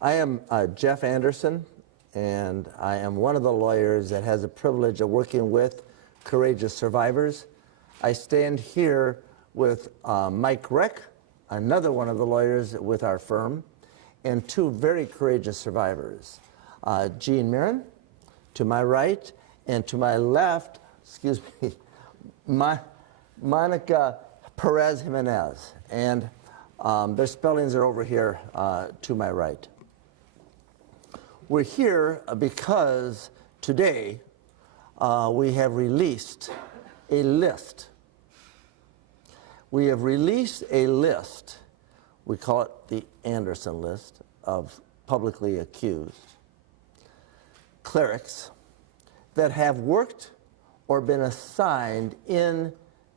I am Jeff Anderson, and I am one of the lawyers that has the privilege of working with courageous survivors. I stand here with Mike Reck, another one of the lawyers with our firm, and two very courageous survivors. Jeanne Marron, to my right, and to my left, excuse me, Monica Perez Jimenez. And their spellings are over here to my right. We're here because today we have released a list. We have released a list, we call it the Anderson list, of publicly accused clerics that have worked or been assigned in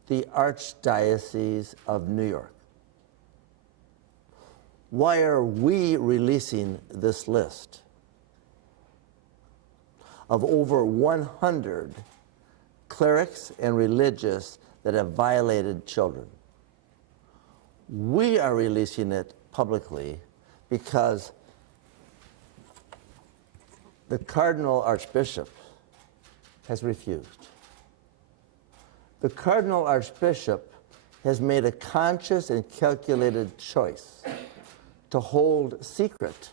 the Archdiocese of New York. Why are we releasing this list of over 100 clerics and religious that have violated children? We are releasing it publicly because the Cardinal Archbishop has refused. The Cardinal Archbishop has made a conscious and calculated choice to hold secret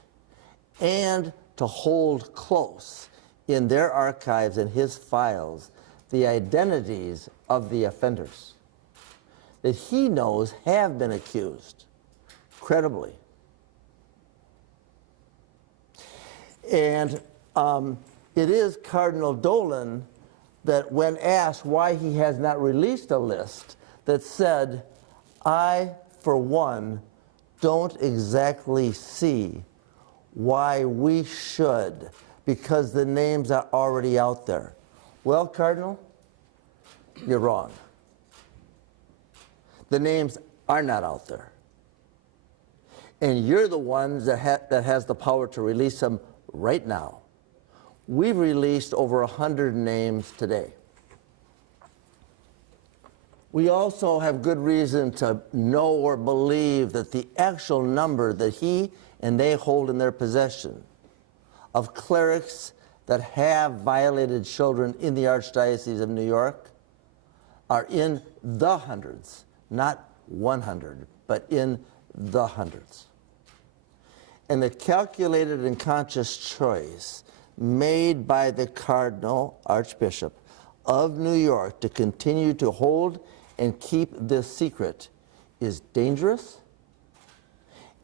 and to hold close in their archives and his files the identities of the offenders that he knows have been accused credibly. And it is Cardinal Dolan that when asked why he has not released a list, that said, I, for one, don't exactly see why we should, because the names are already out there. Well, Cardinal, you're wrong. The names are not out there. And you're the ones that has the power to release them right now. We've released over 100 names today. We also have good reason to know or believe that the actual number that he and they hold in their possession of clerics that have violated children in the Archdiocese of New York are in the hundreds, not 100, but in the hundreds. And the calculated and conscious choice made by the Cardinal Archbishop of New York to continue to hold and keep this secret is dangerous,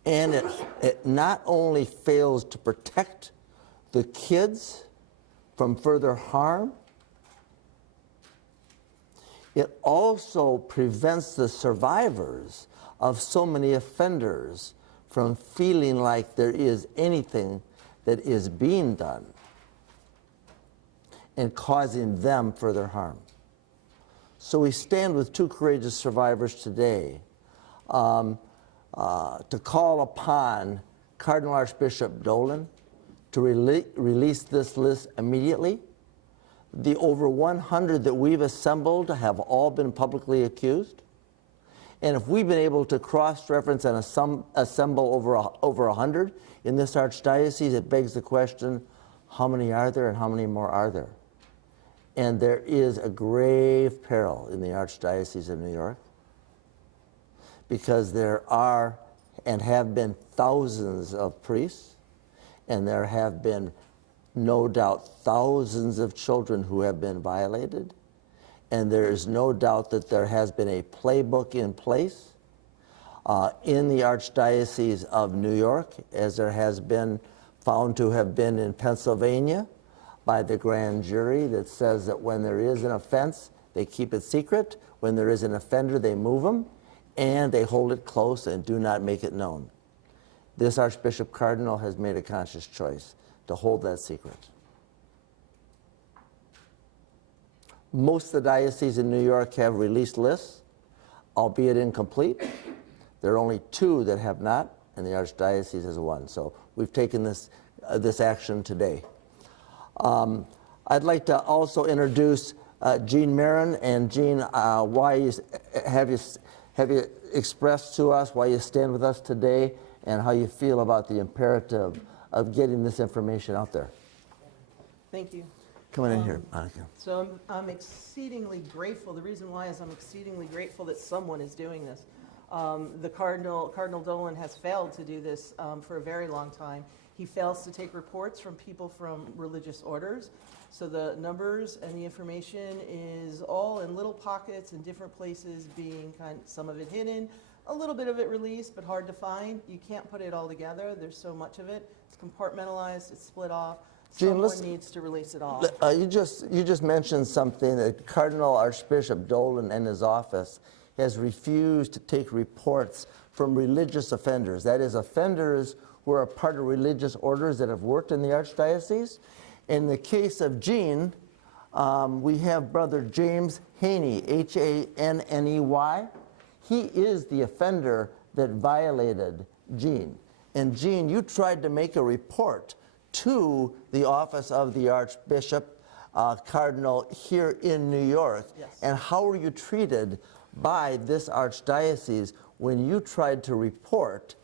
and it not only fails to protect the kids from further harm, it also prevents the survivors of so many offenders from feeling like there is anything that is being done and causing them further harm. So we stand with two courageous survivors today to call upon Cardinal Archbishop Dolan to release this list immediately. The over 100 that we've assembled have all been publicly accused. And if we've been able to cross-reference and assemble over 100 in this archdiocese, it begs the question, how many are there and how many more are there? And there is a grave peril in the Archdiocese of New York because there are and have been thousands of priests, and there have been, no doubt, thousands of children who have been violated, and there is no doubt that there has been a playbook in place in the Archdiocese of New York, as there has been found to have been in Pennsylvania by the grand jury, that says that when there is an offense, they keep it secret. When there is an offender, they move them, and they hold it close and do not make it known. This Archbishop Cardinal has made a conscious choice to hold that secret. Most of the dioceses in New York have released lists, albeit incomplete. There are only two that have not, and the Archdiocese has one. So we've taken this action today. I'd like to also introduce Jeanne Marron. And Jeanne, why have you expressed to us why you stand with us today and how you feel about the imperative of getting this information out there. Thank you. Come on in here, Monica. So I'm exceedingly grateful. The reason why is I'm exceedingly grateful that someone is doing this. The Cardinal Dolan has failed to do this for a very long time. He fails to take reports from people from religious orders. So the numbers and the information is all in little pockets in different places, being some of it hidden, a little bit of it released, but hard to find. You can't put it all together. There's so much of it. It's compartmentalized. It's split off. Jeanne, Someone needs to release it all. You just mentioned something that Cardinal Archbishop Dolan and his office has refused to take reports from religious offenders. That is, offenders who are a part of religious orders that have worked in the Archdiocese. In the case of Jeanne, we have Brother James Haney, H-A-N-N-E-Y. He is the offender that violated Jeanne. And Jeanne, you tried to make a report to the office of the Archbishop Cardinal here in New York. Yes. And how were you treated by this Archdiocese when you tried to report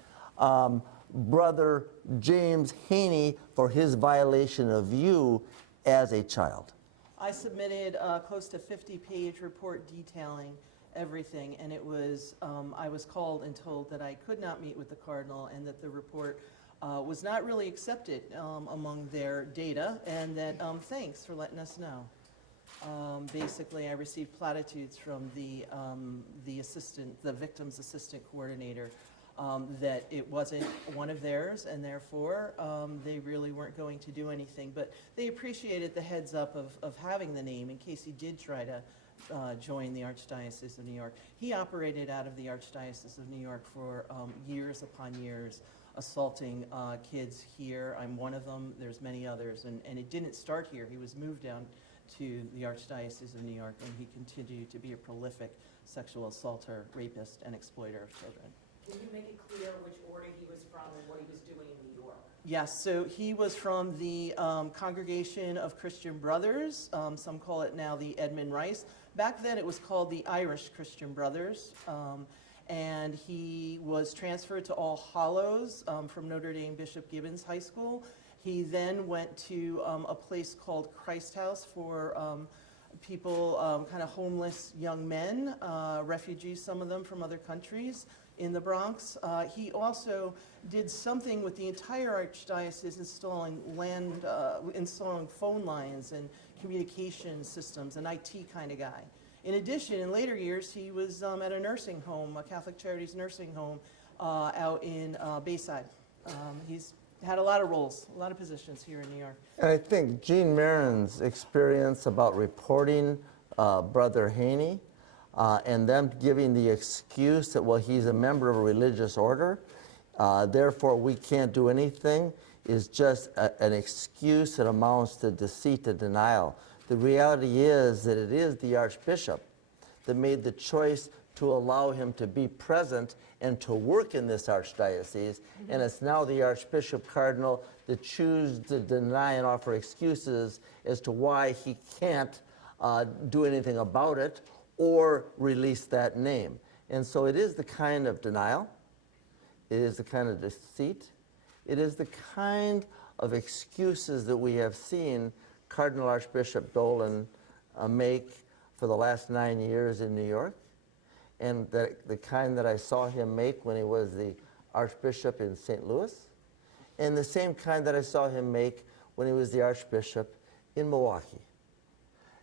Brother James Haney for his violation of you as a child? I submitted close to 50-page report detailing everything, and it was, I was called and told that I could not meet with the Cardinal and that the report was not really accepted among their data, and that thanks for letting us know. Basically, I received platitudes from the victim's assistant coordinator, that it wasn't one of theirs, and therefore they really weren't going to do anything. But they appreciated the heads up of having the name in case he did try to join the Archdiocese of New York. He operated out of the Archdiocese of New York for years upon years, assaulting kids here. I'm one of them. There's many others. And it didn't start here. He was moved down to the Archdiocese of New York, and he continued to be a prolific sexual assaulter, rapist, and exploiter of children. Can you make it clear which order he was from and what he was doing in New York? Yes, so he was from the Congregation of Christian Brothers. Some call it now the Edmund Rice. Back then it was called the Irish Christian Brothers. And he was transferred to All Hallows from Notre Dame Bishop Gibbons High School. He then went to a place called Christ House for people, kind of homeless young men, refugees, some of them from other countries in the Bronx. He also did something with the entire Archdiocese, installing phone lines and communication systems, an IT kind of guy. In addition, in later years, he was at a nursing home, a Catholic Charities nursing home out in Bayside. He's had a lot of roles, a lot of positions here in New York. And I think Jeanne Marron's experience about reporting Brother Haney and them giving the excuse that, well, he's a member of a religious order, therefore we can't do anything, is just an excuse that amounts to deceit and denial. The reality is that it is the Archbishop that made the choice to allow him to be present and to work in this Archdiocese, and it's now the Archbishop Cardinal that chooses to deny and offer excuses as to why he can't do anything about it or release that name. And so it is the kind of denial, it is the kind of deceit, it is the kind of excuses that we have seen Cardinal Archbishop Dolan make for the last 9 years in New York, and the kind that I saw him make when he was the Archbishop in St. Louis, and the same kind that I saw him make when he was the Archbishop in Milwaukee.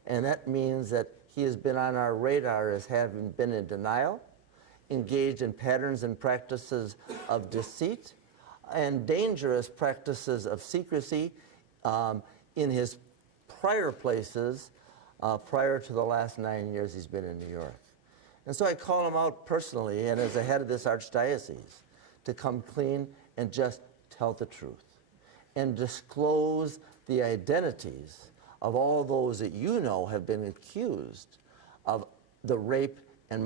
And that means that he has been on our radar as having been in denial, engaged in patterns and practices of deceit, and dangerous practices of secrecy in his prior places prior to the last 9 years he's been in New York. And so I call him out personally and as the head of this Archdiocese to come clean and just tell the truth and disclose the identities of all those that you know have been accused of the rape and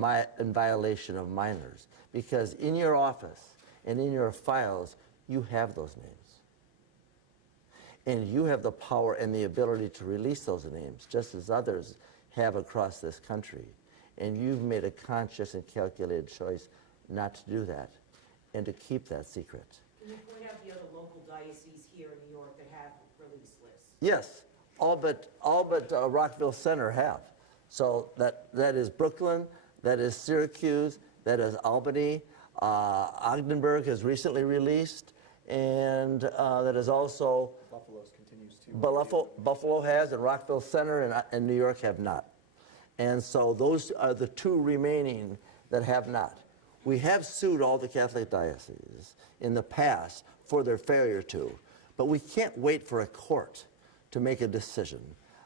violation of minors. Because in your office and in your files, you have those names. And you have the power and the ability to release those names, just as others have across this country. And you've made a conscious and calculated choice not to do that and to keep that secret. Can you point out the other local dioceses here in New York that have release lists? Yes, all but Rockville Center have. So that is Brooklyn, that is Syracuse, that is Albany. Ogdenburg has recently released, and that is also Buffalo's continues to. Buffalo has, and Rockville Center and New York have not. And so those are the two remaining that have not. We have sued all the Catholic dioceses in the past for their failure to, but we can't wait for a court to make a decision.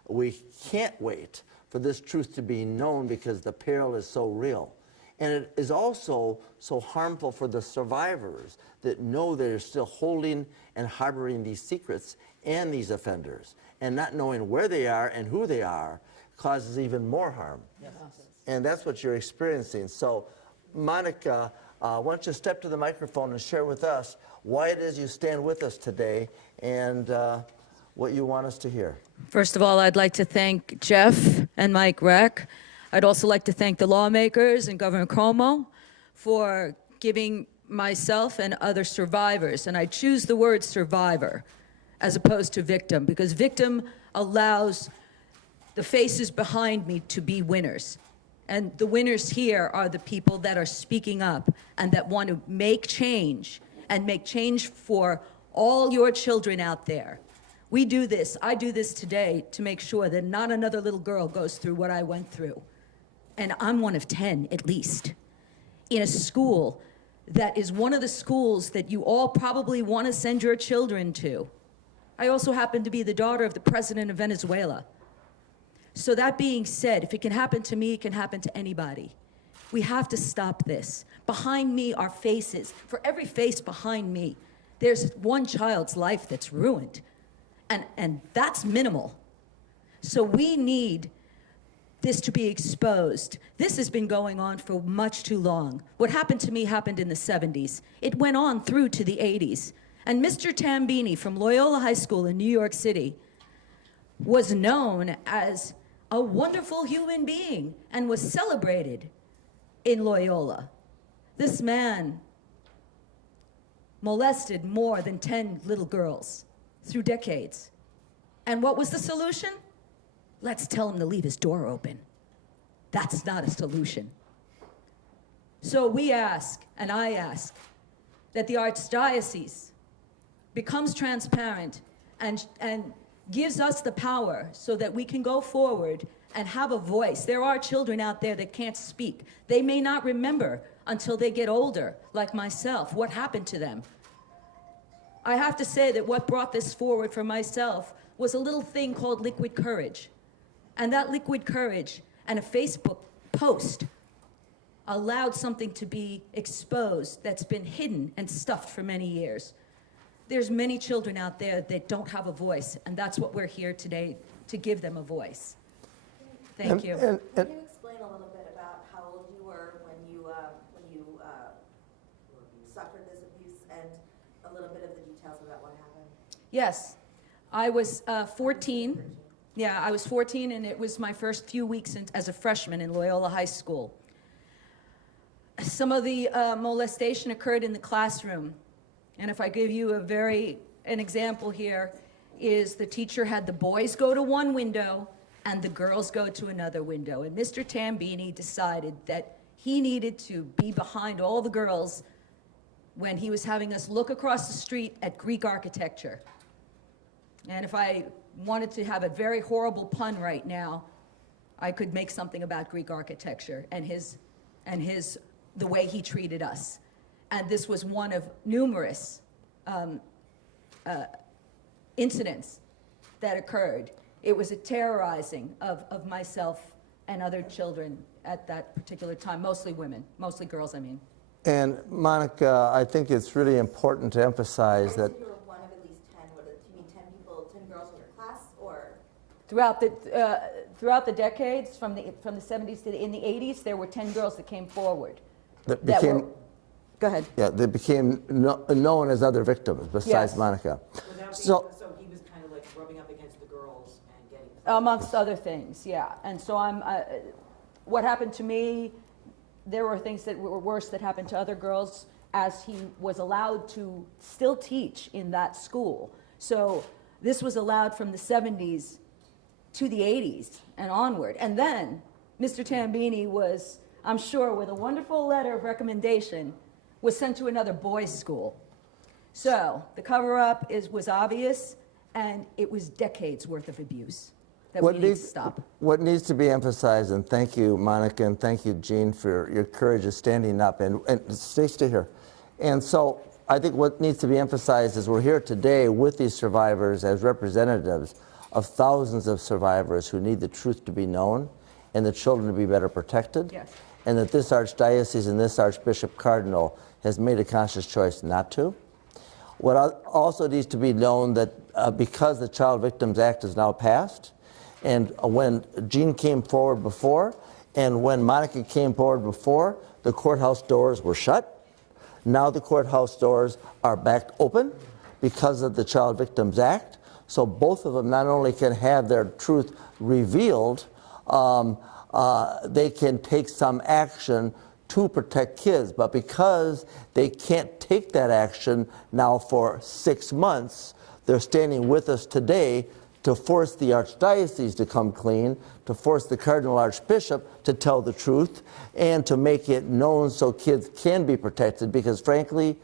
We can't wait for this truth to be known because the peril is so real. And it is also so harmful for the survivors that know they're still holding and harboring these secrets and these offenders. And not knowing where they are and who they are causes even more harm. Yes. And that's what you're experiencing. So, Monica, why don't you step to the microphone and share with us why it is you stand with us today and what you want us to hear. First of all, I'd like to thank Jeff and Mike Reck. I'd also like to thank the lawmakers and Governor Cuomo for giving myself and other survivors, and I choose the word survivor as opposed to victim, because victim allows the faces behind me to be winners. And the winners here are the people that are speaking up and that want to make change, and make change for all your children out there. We do this, I do this today to make sure that not another little girl goes through what I went through. And I'm one of 10, at least, in a school that is one of the schools that you all probably want to send your children to. I also happen to be the daughter of the president of Venezuela. So that being said, if it can happen to me, it can happen to anybody. We have to stop this. Behind me are faces. For every face behind me, there's one child's life that's ruined. And that's minimal. So we need this to be exposed. This has been going on for much too long. What happened to me happened in the 70s. It went on through to the 80s. And Mr. Tambini from Loyola High School in New York City was known as a wonderful human being and was celebrated in Loyola. This man molested more than 10 little girls through decades. And what was the solution? Let's tell him to leave his door open. That's not a solution. So we ask, and I ask, that the Archdiocese becomes transparent and gives us the power so that we can go forward and have a voice. There are children out there that can't speak. They may not remember until they get older, like myself, what happened to them. I have to say that what brought this forward for myself was a little thing called liquid courage. And that liquid courage and a Facebook post allowed something to be exposed that's been hidden and stuffed for many years. There's many children out there that don't have a voice, and that's what we're here today, to give them a voice. Thank you. Can you explain a little bit about how old you were when you suffered this abuse, and a little bit of the details about what happened? Yes, I was 14. Yeah, I was 14, and it was my first few weeks as a freshman in Loyola High School. Some of the molestation occurred in the classroom. And if I give you an example here, is the teacher had the boys go to one window and the girls go to another window. And Mr. Tambini decided that he needed to be behind all the girls when he was having us look across the street at Greek architecture. And if I wanted to have a very horrible pun right now, I could make something about Greek architecture and the way he treated us. And this was one of numerous incidents that occurred. It was a terrorizing of myself and other children at that particular time, mostly women, mostly girls, I mean. And Monica, I think it's really important to emphasize that You were one of at least 10. Do you mean 10 people, 10 girls in your class, or? Throughout the decades, from the 70s to in the 80s, there were 10 girls that came forward. that became, Go ahead. yeah, they became known as other victims besides Yes. Monica. So he was kind of like rubbing up against the girls and getting. Amongst other things, yeah. And so what happened to me, there were things that were worse that happened to other girls as he was allowed to still teach in that school. So this was allowed from the 70s to the 80s and onward. And then Mr. Tambini was, I'm sure, with a wonderful letter of recommendation, was sent to another boys' school. So the cover-up was obvious, and it was decades worth of abuse that we need to stop. What needs to be emphasized, and thank you, Monica, and thank you, Jeanne, for your courage of standing up, and stay here. And so I think what needs to be emphasized is we're here today with these survivors as representatives of thousands of survivors who need the truth to be known and the children to be better protected. Yes. And that this Archdiocese and this Archbishop Cardinal has made a conscious choice not to. What also needs to be known that because the Child Victims Act is now passed, and when Jeanne came forward before, and when Monica came forward before, the courthouse doors were shut. Now the courthouse doors are back open because of the Child Victims Act. So both of them not only can have their truth revealed, they can take some action to protect kids. But because they can't take that action now for 6 months, they're standing with us today to force the Archdiocese to come clean, to force the Cardinal Archbishop to tell the truth, and to make it known so kids can be protected, because frankly,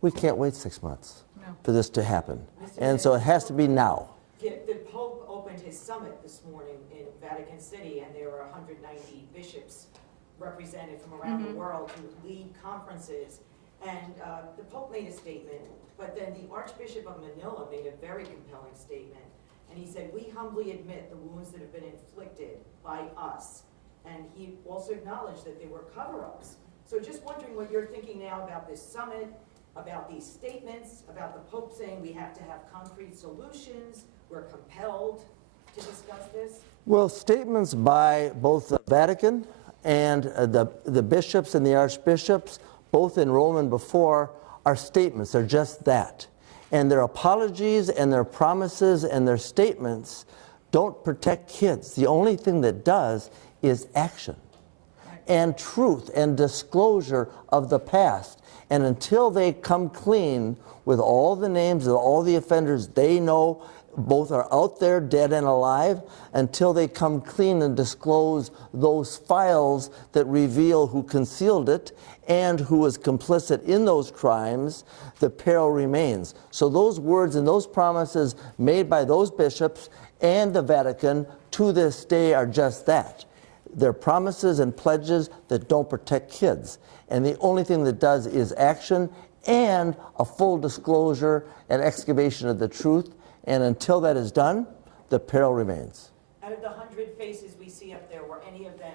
we can't wait 6 months for this to happen. And so it has to be now. The Pope opened his summit this morning in Vatican City, and there were 190 bishops represented from around the world who lead conferences. And the Pope made a statement, but then the Archbishop of Manila made a very compelling statement. And he said, we humbly admit the wounds that have been inflicted by us. And he also acknowledged that they were cover-ups. So just wondering what you're thinking now about this summit, about these statements, about the Pope saying we have to have concrete solutions, we're compelled to discuss this. Well, statements by both the Vatican and the bishops and the archbishops, both in Rome and before, are statements. They're just that. And their apologies and their promises and their statements don't protect kids. The only thing that does is action and truth and disclosure of the past. And until they come clean with all the names of all the offenders they know both are out there dead and alive, until they come clean and disclose those files that reveal who concealed it and who was complicit in those crimes, the peril remains. So those words and those promises made by those bishops and the Vatican to this day are just that. They're promises and pledges that don't protect kids. And the only thing that does is action and a full disclosure and excavation of the truth. And until that is done, the peril remains. Out of the 100 faces we see up there, were any of them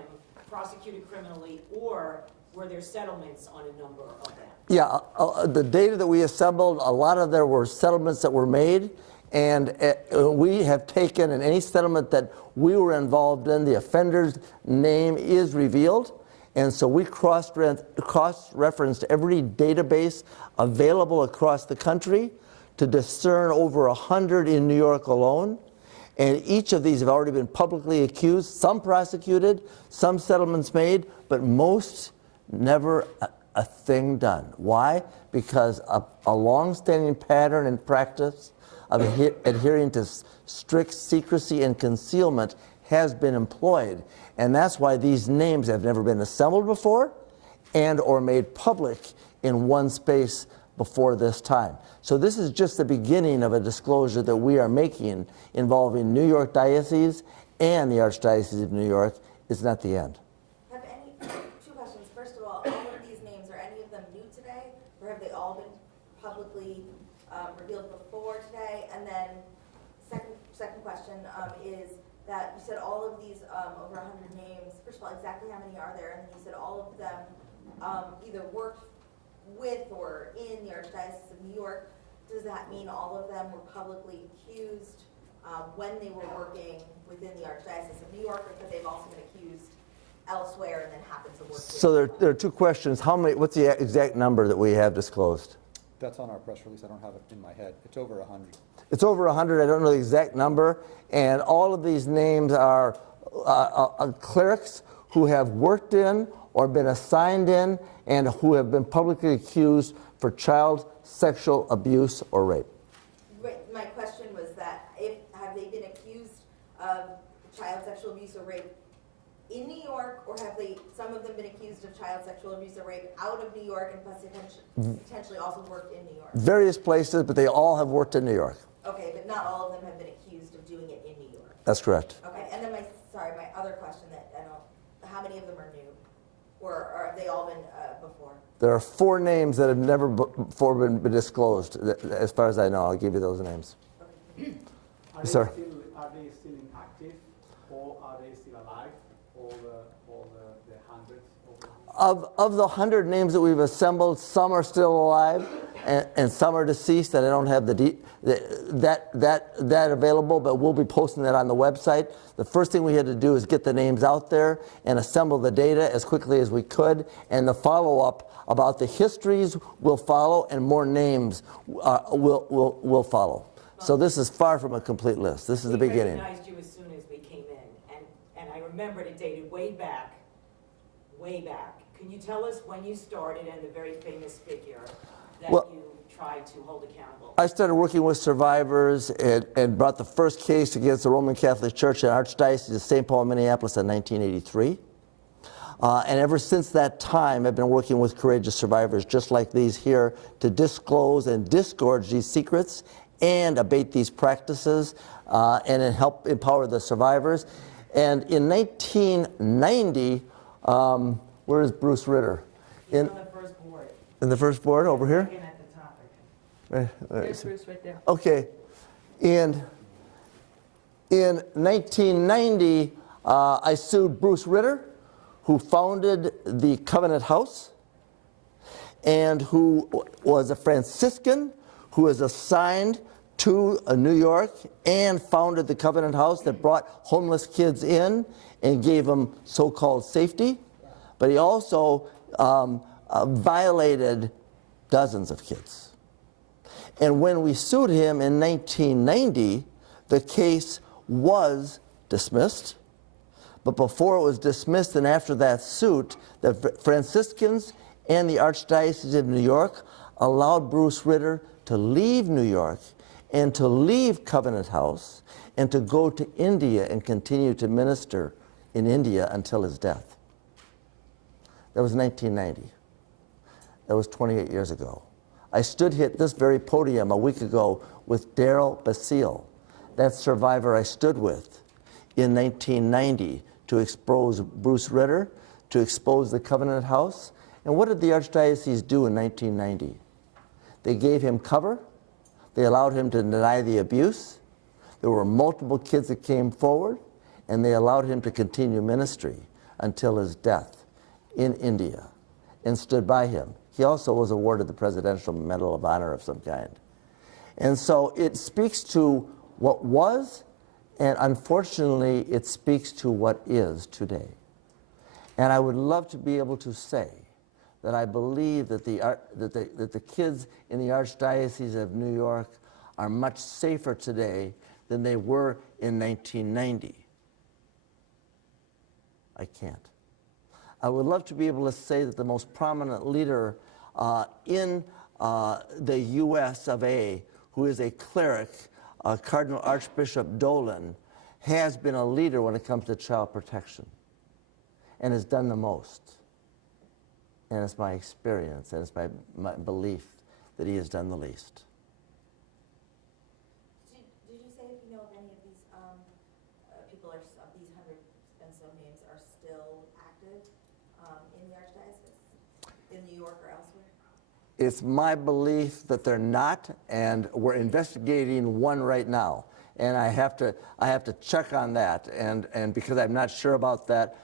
prosecuted criminally, or were there settlements on a number of them? Yeah, the data that we assembled, a lot of there were settlements that were made, and we have taken, in any settlement that we were involved in, the offender's name is revealed, and so we cross-referenced every database available across the country to discern over 100 in New York alone, and each of these have already been publicly accused, some prosecuted, some settlements made, but most never a thing done. Why? Because a long-standing pattern and practice of adhering to strict secrecy and concealment has been employed. And that's why these names have never been assembled before and or made public in one space before this time. So this is just the beginning of a disclosure that we are making involving New York Diocese and the Archdiocese of New York. It's not the end. Two questions. First of all of these names, are any of them new today, or have they all been publicly revealed before today? And then second question is that you said all of these over 100 names. First of all, exactly how many are there? And then you said all of them either worked with or in the Archdiocese of New York. Does that mean all of them were publicly accused when they were working within the Archdiocese of New York, or could they've also been accused elsewhere and then happened to work with? So there are two questions. How many? What's the exact number that we have disclosed? That's on our press release. I don't have it in my head. It's over 100. It's over 100. I don't know the exact number. And all of these names are clerics who have worked in or been assigned in and who have been publicly accused for child sexual abuse or rape. Wait, my question was that have they been accused of child sexual abuse or rape in New York, or have some of them been accused of child sexual abuse or rape out of New York and potentially also worked in New York? Various places, but they all have worked in New York. Okay, but not all of them have been accused of doing it in New York. That's correct. Okay, and then my other question that I don't, how many of them are new? Or have they all been before? There are 4 names that have never before been disclosed, as far as I know. I'll give you those names. Are Sir. Are they still inactive, or are they still alive? All the hundreds Of the 100 names that we've assembled, some are still alive, and some are deceased, and I don't have that available, but we'll be posting that on the website. The first thing we had to do is get the names out there and assemble the data as quickly as we could, and the follow-up about the histories will follow, and more names will follow. So this is far from a complete list. This is the beginning. We recognized you as soon as we came in, and I remembered it dated way back. Can you tell us when you started and the very famous figure that Well, you tried to hold accountable? I started working with survivors and brought the first case against the Roman Catholic Church in Archdiocese of St. Paul, Minneapolis in 1983. And ever since that time, I've been working with courageous survivors just like these here to disclose and disgorge these secrets and abate these practices and help empower the survivors. And in 1990, where is Bruce Ritter? He's on the first board. In the first board over here? Second at the top, I think. There's Bruce right there. Okay. In 1990, I sued Bruce Ritter, who founded the Covenant House and who was a Franciscan who was assigned to New York and founded the Covenant House that brought homeless kids in and gave them so-called safety. But he also violated dozens of kids. And when we sued him in 1990, the case was dismissed. But before it was dismissed and after that suit, the Franciscans and the Archdiocese of New York allowed Bruce Ritter to leave New York and to leave Covenant House and to go to India and continue to minister in India until his death. That was 1990. That was 28 years ago. I stood here at this very podium a week ago with Daryl Basile, that survivor I stood with in 1990 to expose Bruce Ritter, to expose the Covenant House. And what did the Archdiocese do in 1990? They gave him cover. They allowed him to deny the abuse. There were multiple kids that came forward, and they allowed him to continue ministry until his death in India and stood by him. He also was awarded the Presidential Medal of Honor of some kind. And so it speaks to what was, and unfortunately, it speaks to what is today. And I would love to be able to say that I believe that the kids in the Archdiocese of New York are much safer today than they were in 1990. I can't. I would love to be able to say that the most prominent leader in the US of A, who is a cleric, Cardinal Archbishop Dolan, has been a leader when it comes to child protection and has done the most. And it's my experience and it's my belief that he has done the least. Did you say if you know if any of these people of these 100 and so names are still active in the Archdiocese, in New York or elsewhere? It's my belief that they're not, and we're investigating one right now. And I have to check on that, and because I'm not sure about that,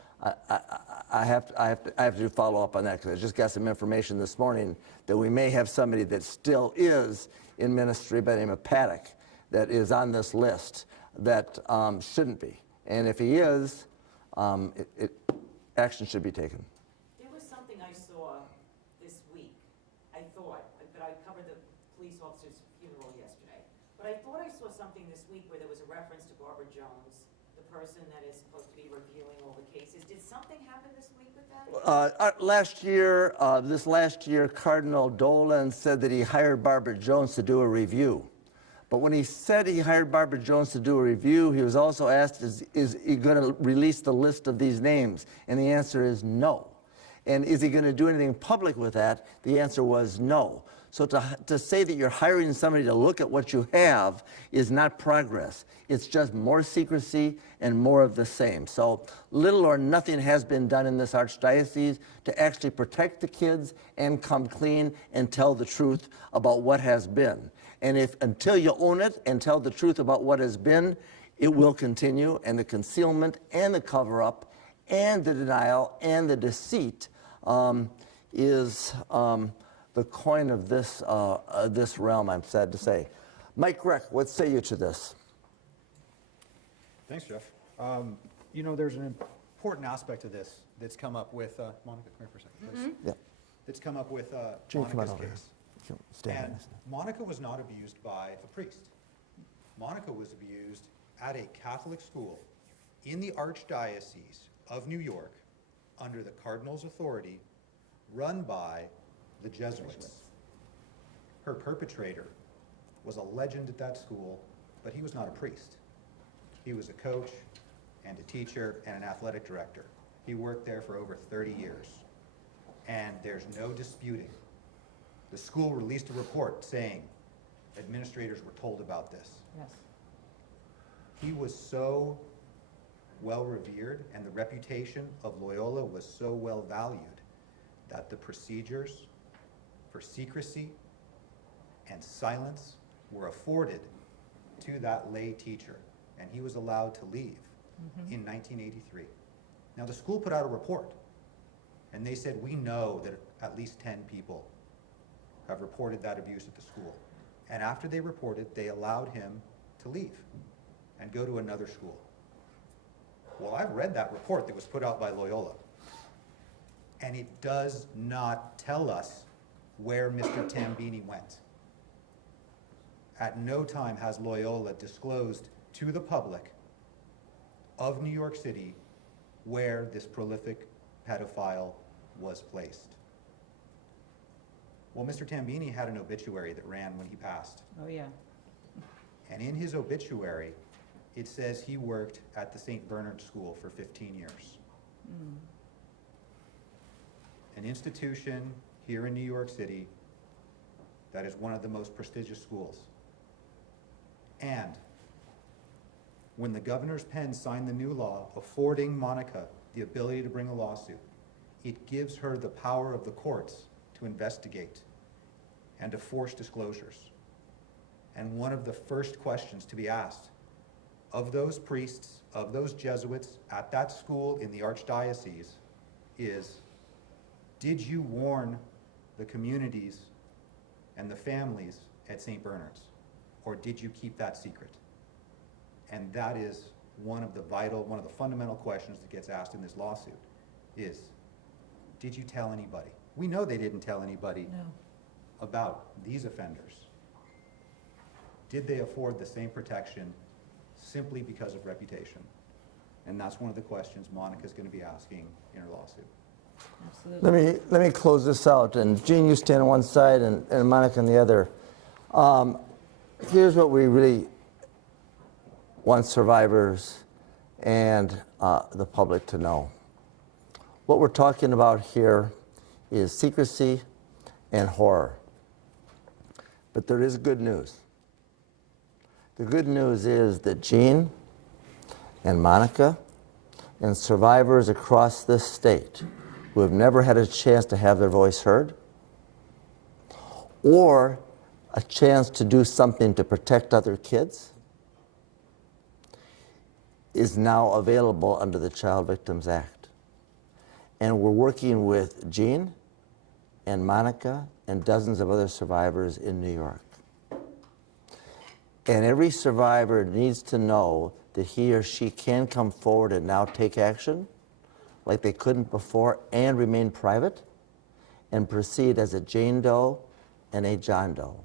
I have to follow up on that, because I just got some information this morning that we may have somebody that still is in ministry by the name of Paddock that is on this list that shouldn't be. And if he is, action should be taken. There was something I saw this week, I thought, but I covered the police officer's funeral yesterday. But I thought I saw something this week where there was a reference to Barbara Jones, the person that is supposed to be reviewing all the cases. Did something happen this week with that? This last year, Cardinal Dolan said that he hired Barbara Jones to do a review. But when he said he hired Barbara Jones to do a review, he was also asked, is he going to release the list of these names? And the answer is no. And is he going to do anything public with that? The answer was no. So to say that you're hiring somebody to look at what you have is not progress. It's just more secrecy and more of the same. So little or nothing has been done in this archdiocese to actually protect the kids and come clean and tell the truth about what has been. And if until you own it and tell the truth about what has been, it will continue, and the concealment and the cover-up and the denial and the deceit is the coin of this realm, I'm sad to say. Mike Reck, what say you to this? Thanks, Jeff. You know, there's an important aspect of this that's come up with, Monica, come here for a second, please. Yeah. That's come up with Jeanne, come on Monica's over here. case. Stand And nice. Monica was not abused by a priest. Monica was abused at a Catholic school in the Archdiocese of New York under the Cardinal's authority, run by the Jesuits. Her perpetrator was a legend at that school, but he was not a priest. He was a coach and a teacher and an athletic director. He worked there for over 30 years. And there's no disputing. The school released a report saying administrators were told about this. Yes. He was so well revered and the reputation of Loyola was so well valued that the procedures for secrecy and silence were afforded to that lay teacher, and he was allowed to leave in 1983. Now the school put out a report, and they said, we know that at least 10 people have reported that abuse at the school. And after they reported, they allowed him to leave and go to another school. Well, I've read that report that was put out by Loyola, and it does not tell us where Mr. Tambini went. At no time has Loyola disclosed to the public of New York City where this prolific pedophile was placed. Well, Mr. Tambini had an obituary that ran when he passed. Oh, yeah. And in his obituary, it says he worked at the St. Bernard School for 15 years. An institution here in New York City that is one of the most prestigious schools. And when the governor's pen signed the new law affording Monica the ability to bring a lawsuit, it gives her the power of the courts to investigate and to force disclosures. And one of the first questions to be asked of those priests, of those Jesuits at that school in the Archdiocese is, did you warn the communities and the families at St. Bernard's, or did you keep that secret? And that is one of the fundamental questions that gets asked in this lawsuit is, did you tell anybody? We know they didn't tell anybody about these offenders. Did they afford the same protection simply because of reputation? And that's one of the questions Monica's going to be asking in her lawsuit. Absolutely. Let me close this out. And Jeanne, you stand on one side and Monica on the other. Here's what we really want survivors and the public to know. What we're talking about here is secrecy and horror. But there is good news. The good news is that Jeanne and Monica and survivors across this state who have never had a chance to have their voice heard or a chance to do something to protect other kids is now available under the Child Victims Act. And we're working with Jeanne and Monica and dozens of other survivors in New York. And every survivor needs to know that he or she can come forward and now take action like they couldn't before and remain private and proceed as a Jane Doe and a John Doe.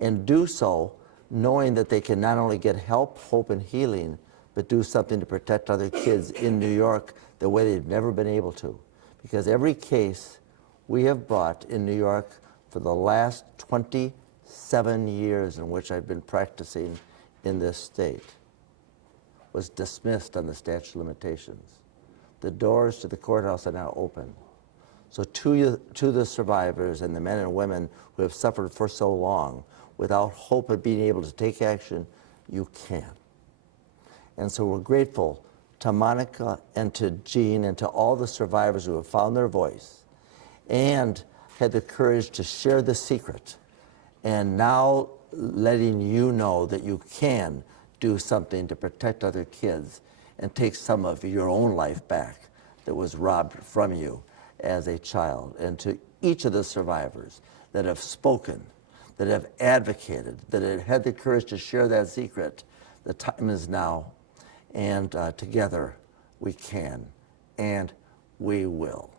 And do so knowing that they can not only get help, hope, and healing, but do something to protect other kids in New York the way they've never been able to. Because every case we have brought in New York for the last 27 years in which I've been practicing in this state was dismissed on the statute of limitations. The doors to the courthouse are now open. So to the survivors and the men and women who have suffered for so long, without hope of being able to take action, you can. And so we're grateful to Monica and to Jeanne and to all the survivors who have found their voice and had the courage to share the secret, and now letting you know that you can do something to protect other kids and take some of your own life back that was robbed from you as a child. And to each of the survivors that have spoken, that have advocated, that have had the courage to share that secret, the time is now, and together we can and we will.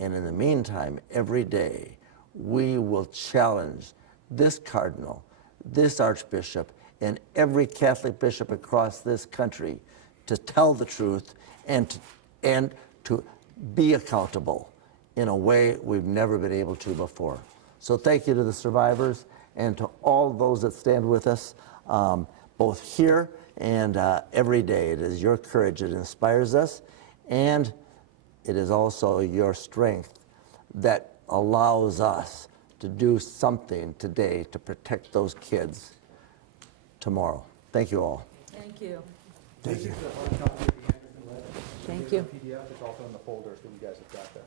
And in the meantime, every day, we will challenge this cardinal, this archbishop, and every Catholic bishop across this country to tell the truth and to be accountable in a way we've never been able to before. So thank you to the survivors and to all those that stand with us, both here and every day. It is your courage that inspires us, and it is also your strength that allows us to do something today to protect those kids tomorrow. Thank you all. Thank you. Thank you. This is a hard copy of the Anderson letter. Thank Here's you. the PDF, it's also in the folders that you guys have got there.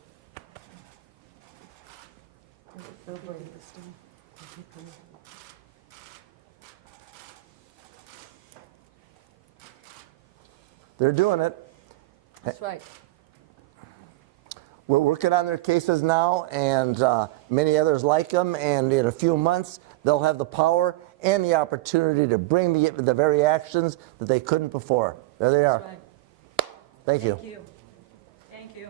They're doing it. That's right. We're working on their cases now, and many others like them, and in a few months, they'll have the power and the opportunity to bring the very actions that they couldn't before. There they are. That's right. Thank you. Thank you. Thank you.